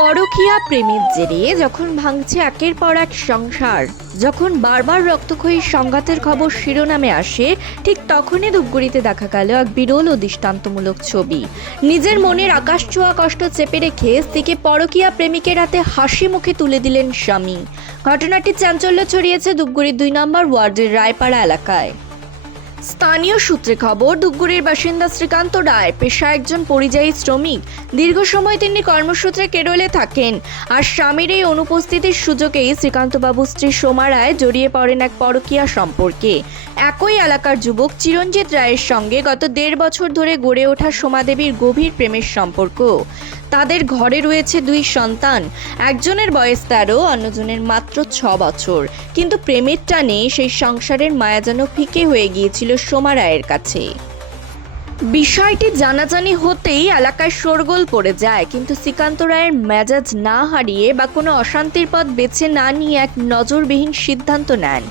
পরকীয়া প্রেমের জেরে যখন ভাঙছে একের পর এক সংসার, যখন বারবার রক্তক্ষয়ী সংঘাতের খবর শিরোনামে আসে, ঠিক তখনই ধূপগুড়িতে দেখা গেল এক বিরল ও দৃষ্টান্তমূলক ছবি। নিজের মনের আকাশ ছোঁয়া কষ্ট চেপে রেখে স্ত্রীকে পরকীয়া প্রেমিকের হাতে হাসি মুখে তুলে দিলেন স্বামী। ঘটনাটি চাঞ্চল্য ছড়িয়েছে ধূপগুড়ির 2 নম্বর ওয়ার্ডের রায়পাড়া এলাকায়। স্থানীয় সূত্রে খবর, ধূপগুড়ির বাসিন্দা শ্রীকান্ত রায় পেশায় একজন পরিযায়ী শ্রমিক। দীর্ঘ সময় তিনি কর্মসূত্রে কেরলে থাকেন, আর স্বামীর এই অনুপস্থিতির সুযোগেই শ্রীকান্তবাবু স্ত্রী সোমা রায় জড়িয়ে পড়েন এক পরকীয়া সম্পর্কে। একই এলাকার যুবক চিরঞ্জিত রায়ের সঙ্গে গত 1.5 বছর ধরে গড়ে ওঠা সোমা দেবীর গভীর প্রেমের সম্পর্ক। তাদের ঘরে রয়েছে 2 সন্তান, একজনের বয়স 13, অন্যজনের মাত্র 6 বছর। কিন্তু প্রেমের টানে সেই সংসারের মায়া যেন ফিকে হয়ে গিয়েছিল সোমা রায়ের কাছে। বিষয়টি জানাজানি হতেই এলাকায় শোরগোল পড়ে যায়, কিন্তু শ্রীকান্ত রায়ের মেজাজ না হারিয়ে বা কোনো অশান্তির পথ বেছে না নিয়ে এক নজরবিহীন সিদ্ধান্ত নেন।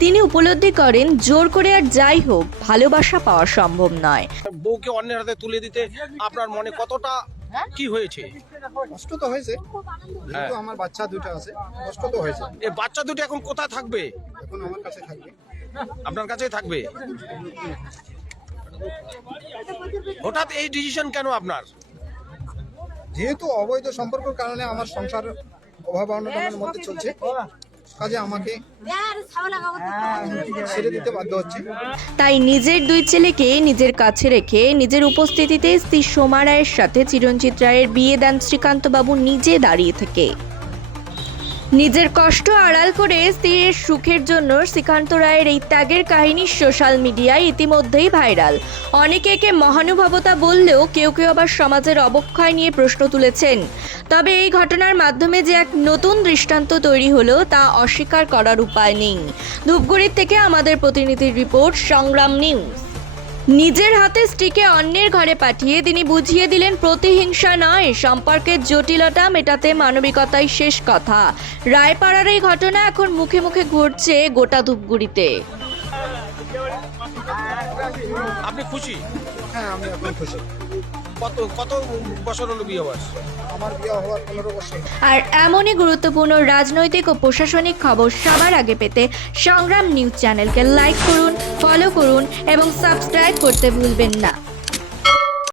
তিনি উপলব্ধি করেন জোর করে আর যাই হোক ভালোবাসা পাওয়া সম্ভব নয়। বউকে অন্যের হাতে তুলে দিতে আপনার মনে কতটা কি হয়েছে? কষ্ট তো হয়েছে, যেহেতু আমার বাচ্চা 2টা আছে, কষ্ট তো হয়েছে। এই বাচ্চা দুটো এখন কোথায় থাকবে? এখন আমার কাছে থাকবে। আপনার কাছেই থাকবে? হঠাৎ এই ডিসিশন কেন আপনার? যেহেতু অবৈধ সম্পর্কের কারণে আমার সংসার অভাব অনটনের মধ্যে চলছে, কাজে আমাকে ছেড়ে দিতে বাধ্য হচ্ছে। তাই নিজের 2 ছেলেকে নিজের কাছে রেখে নিজের উপস্থিতিতে স্ত্রী সোমা রায়ের সাথে চিরঞ্জিত রায়ের বিয়ে দেন শ্রীকান্তবাবু নিজে দাঁড়িয়ে থেকে। নিজের কষ্ট আড়াল করে স্ত্রীর সুখের জন্য শ্রীকান্ত রায়ের এই ত্যাগের কাহিনী সোশ্যাল মিডিয়ায় ইতিমধ্যেই ভাইরাল। অনেকে একে মহানুভবতা বললেও কেউ কেউ আবার সমাজের অবক্ষয় নিয়ে প্রশ্ন তুলেছেন। তবে এই ঘটনার মাধ্যমে যে এক নতুন দৃষ্টান্ত তৈরি হলো তা অস্বীকার করার উপায় নেই। ধূপগুড়ির থেকে আমাদের প্রতিনিধির রিপোর্ট, সংগ্রাম নিউজ। নিজের হাতে স্ত্রীকে অন্যের ঘরে পাঠিয়ে তিনি বুঝিয়ে দিলেন প্রতিহিংসা নয়, সম্পর্কের জটিলতা মেটাতে মানবিকতাই শেষ কথা। রায়পাড়ার এই ঘটনা এখন মুখে মুখে ঘুরছে গোটা ধূপগুড়িতে। আপনি খুশি? হ্যাঁ, আমি এখন খুশি। কত বছর হলো বিয়ে বয়স? আমার বিয়ে হওয়ার 15 বছর। আর এমনই গুরুত্বপূর্ণ রাজনৈতিক ও প্রশাসনিক খবর সবার আগে পেতে সংগ্রাম নিউজ চ্যানেলকে লাইক করুন, ফলো করুন এবং সাবস্ক্রাইব করতে ভুলবেন না।